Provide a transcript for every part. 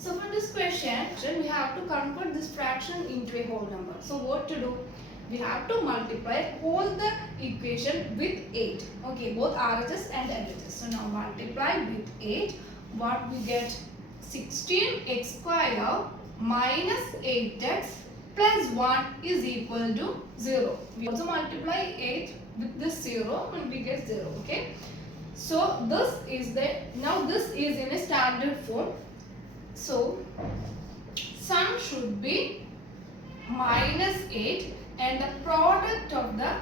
So for this question, we have to convert this fraction into a whole number. So what to do? We have to multiply all the equation with 8. Okay, both RHS and LHS. So now multiply with 8. What we get? 16x square minus 8x plus 1 is equal to 0. We also multiply 8 with this 0 and we get 0. Okay. So this is this is in a standard form. So sum should be minus 8 and the product of the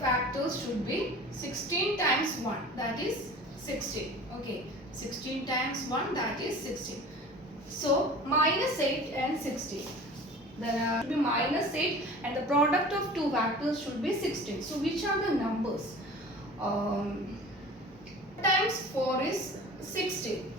factors should be 16 times 1, that is 16. Okay, 16 times 1, that is 16. So minus 8 and 16. There should be minus 8 and the product of two factors should be 16. So which are the numbers? Times 4 is 16.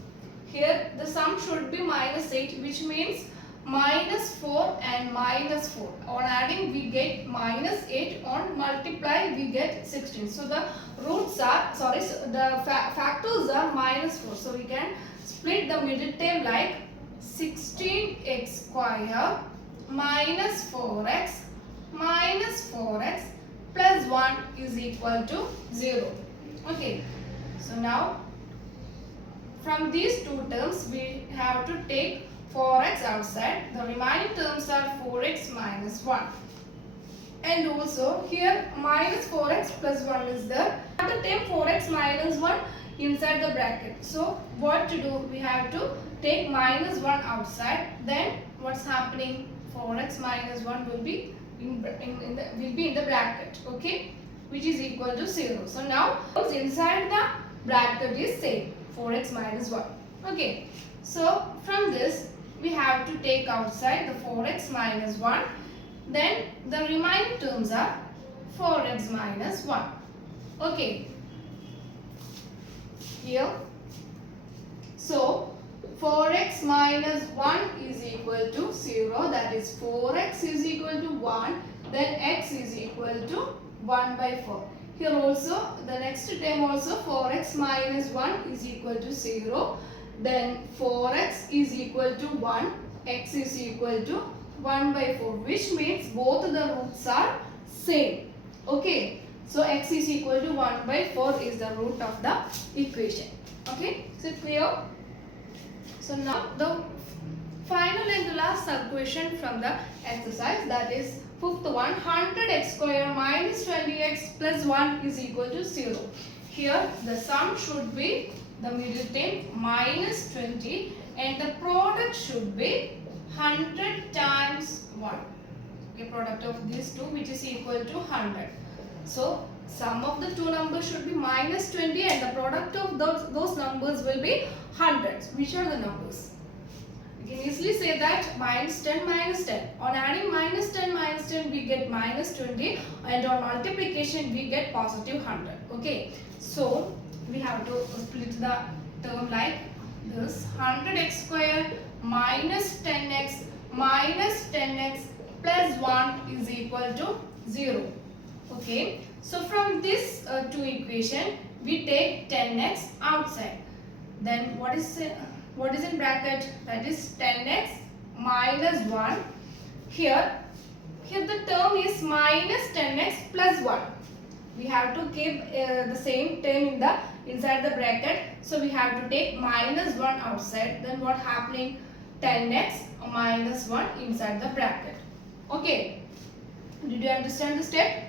Here the sum should be minus 8, which means minus 4 and minus 4. On adding we get minus 8, on multiply we get 16. So the roots are, the factors are minus 4. So we can split the middle term like 16x square minus 4x plus 1 is equal to 0. Okay. So now from these two terms we have to take 4x outside. The remaining terms are 4x minus 1. And also here minus 4x plus 1 is there. We have to take 4x minus 1 inside the bracket. So what to do? We have to take minus 1 outside. Then what's happening? 4x minus 1 will be in the bracket. Okay, which is equal to 0. So now inside the bracket is same, 4x minus 1. Okay, so from this we have to take outside the 4x minus 1. Then the remaining terms are 4x minus 1. Okay, here, so 4x minus 1 is equal to 0, that is 4x is equal to 1, then x is equal to 1 by 4. Here also the next term also 4x minus 1 is equal to 0, then 4x is equal to 1, x is equal to 1 by 4, which means both the roots are same. Okay, so x is equal to 1 by 4 is the root of the equation. Okay, so clear? So now the final and the last sub question from the exercise, that is fifth one, 100x square minus 20x plus 1 is equal to 0. Here the sum should be the middle term minus 20 and the product should be 100 times 1. Okay, product of these two, which is equal to 100. So sum of the two numbers should be minus 20 and the product of those numbers will be hundreds. Which are the numbers? We can easily say that minus 10 minus 10. On adding minus 10 minus 10 we get minus 20 and on multiplication we get positive 100. Okay, so we have to split the term like this, 100x square minus 10x plus 1 is equal to 0. Okay, so from this two equation we take 10x outside. Then what is in bracket? That is 10x minus 1. Here the term is minus 10x plus 1. We have to keep the same term inside the bracket. So we have to take minus 1 outside. Then what happening? 10x minus 1 inside the bracket. Okay, did you understand the step?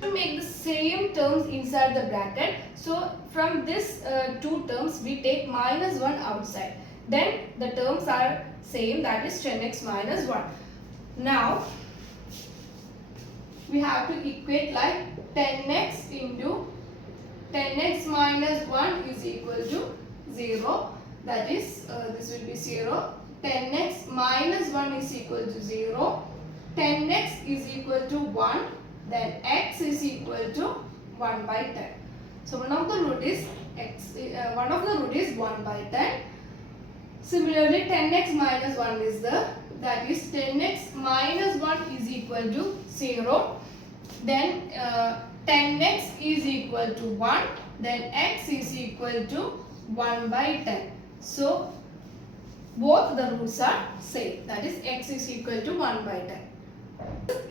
To make the same terms inside the bracket, so from this two terms we take minus 1 outside, then the terms are same, that is 10x minus 1. Now we have to equate like 10x into 10x minus 1 is equal to 0, that is this will be 0, 10x minus 1 is equal to 0, 10x is equal to 1, then x is equal to 1 by 10. So one of the root is 1 by 10. Similarly 10x minus 1 is there, that is 10x minus 1 is equal to 0. Then 10x is equal to 1, then x is equal to 1 by 10. So both the roots are same, that is x is equal to 1 by 10.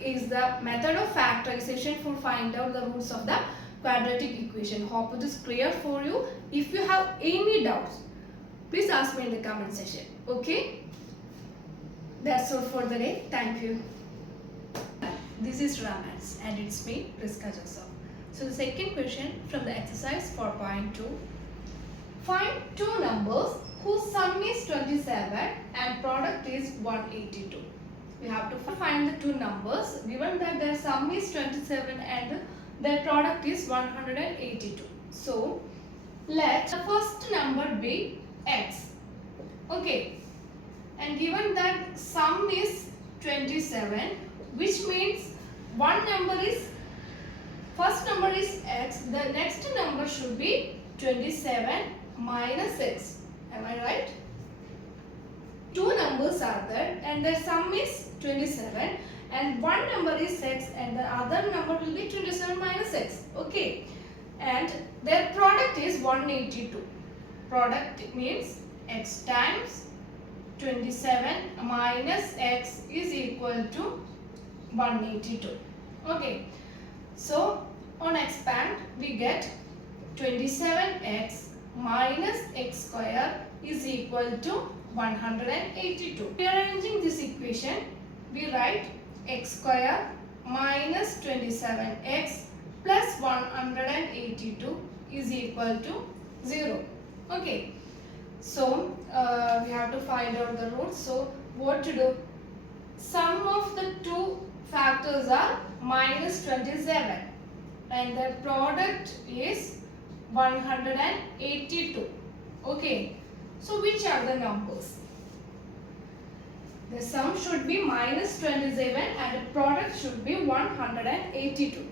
Is the method of factorization for find out the roots of the quadratic equation. Hope it is clear for you. If you have any doubts, please ask me in the comment section. Okay, that's all for the day. Thank you. This is Ramans and it's me, Priska Joseph. So the second question from the exercise 4.2. Find two numbers whose sum is 27 and product is 182. We have to find the two numbers given that their sum is 27 and their product is 182. So let the first number be x. Okay, and given that sum is 27, which means one number is, first number is x, the next number should be 27 minus x. Am I right? Two numbers are there and their sum is 27 and one number is x and the other number will be 27 minus x. Okay, and their product is 182. Product means x times 27 minus x is equal to 182. Okay, so on expand we get 27x minus x square is equal to 182. Rearranging this equation, we write x square minus 27x plus 182 is equal to 0. Okay, so we have to find out the roots. So what to do? Sum of the two factors are minus 27 and the product is 182. Okay, so which are the numbers? The sum should be minus 27 and the product should be 182.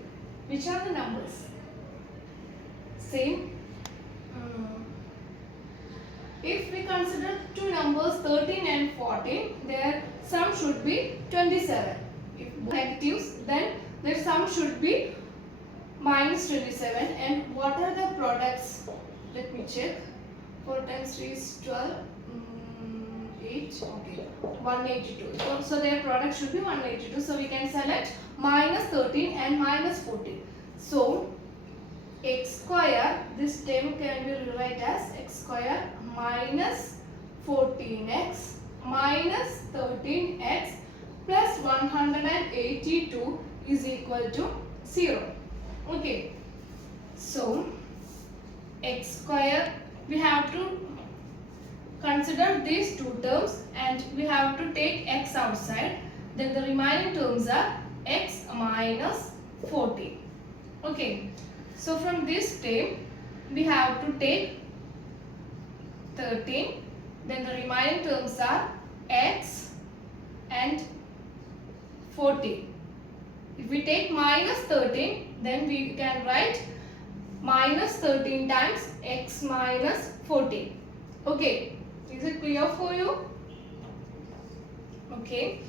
Which are the numbers? Same. If we consider two numbers 13 and 14, their sum should be 27. If negatives, then their sum should be minus 27. And what are the products? Let me check. 4 times 3 is 12. 8. Okay. 182. So their product should be 182. So we can select minus 13 and minus 14. So x square, this term can be rewrite as x square minus 14x minus 13x plus 182 is equal to 0. Okay, so x square, we have to consider these two terms and we have to take x outside, then the remaining terms are x minus 14. Okay, so from this term we have to take 13, then the remaining terms are x and 14. If we take minus 13, then we can write minus 13 times x minus 14. Okay, is it clear for you? Okay,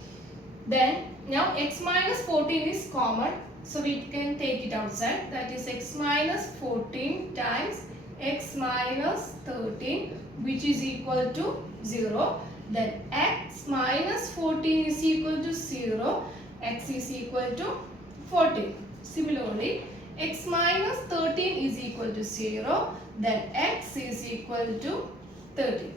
then now x minus 14 is common, so we can take it outside, that is x minus 14 times x minus 13, which is equal to 0. Then x minus 14 is equal to 0, x is equal to 14. Similarly, x minus 13 is equal to 0, then x is equal to 13.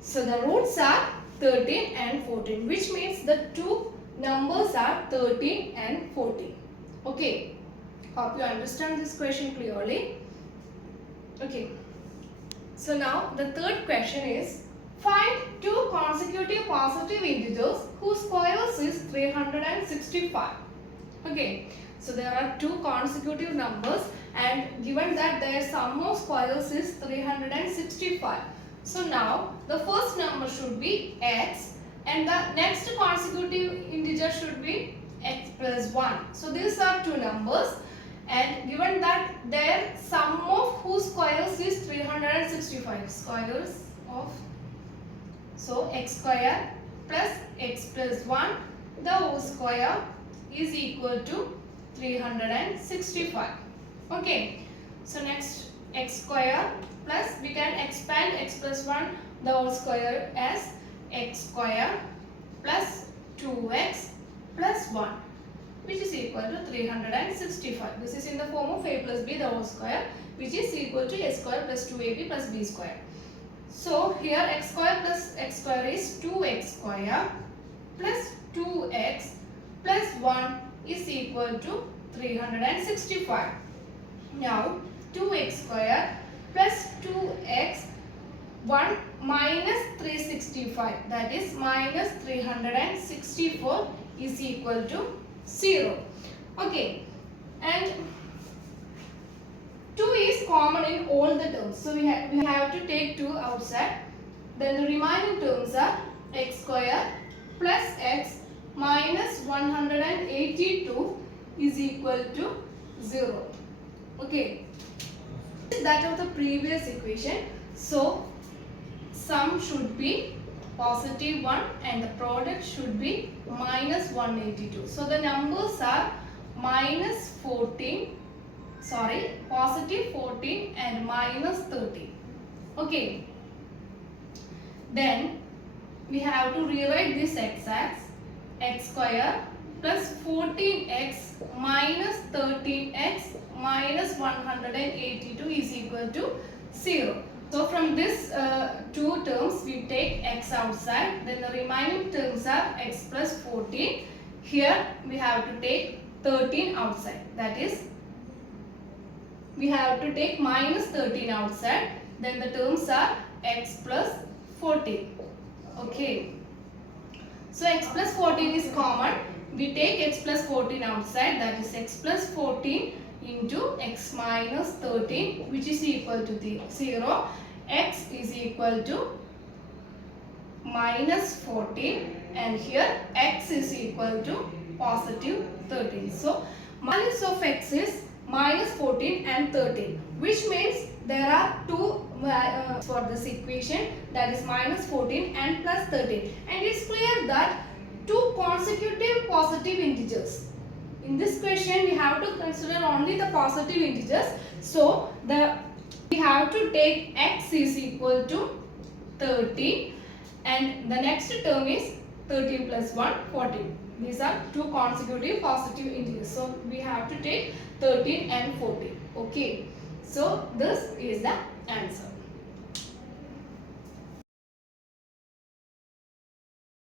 So the roots are 13 and 14, which means the two numbers are 13 and 14. Okay, hope you understand this question clearly. Okay, so now the third question is, find two consecutive positive integers whose squares is 365. Okay, so there are two consecutive numbers and given that their sum of squares is 365. So now the first number should be x and the next consecutive integer should be x plus 1. So these are two numbers and given that their sum of whose squares is 365. Squares of, so x square plus x plus 1, the whole square is equal to 365. Okay, so next x square plus, we can expand x plus 1 the whole square as x square plus 2x plus 1, which is equal to 365. This is in the form of a plus b the whole square, which is equal to a square plus 2ab plus b square. So here x square plus x square is 2x square plus 2x plus 1 is equal to 365. Now 2x square plus 2x 1 minus 365, that is minus 364 is equal to 0. Okay, and 2 is common in all the terms, so we have to take 2 outside. Then the remaining terms are x square plus x minus 182 is equal to 0. Okay, that of the previous equation. So sum should be positive 1 and the product should be minus 182. So the numbers are positive 14 and minus 13. Okay. Then we have to rewrite this x as x square plus 14x minus 13x minus 182 is equal to 0. So from this two terms we take x outside, then the remaining terms are x plus 14. Here we have to take 13 outside, that is we have to take minus 13 outside, then the terms are x plus 14. Okay, so x plus 14 is common, we take x plus 14 outside, that is x plus 14 into x minus 13, which is equal to 0. X is equal to minus 14 and here x is equal to positive 13. So minus of x is minus 14 and 13, which means there are two for this equation, that is minus 14 and plus 13, and it's clear that two consecutive positive integers. In this question we have to consider only the positive integers, so we have to take x is equal to 13 and the next term is 13 plus 1 14. These are two consecutive positive integers, so we have to take 13 and 14. Okay, so this is the answer.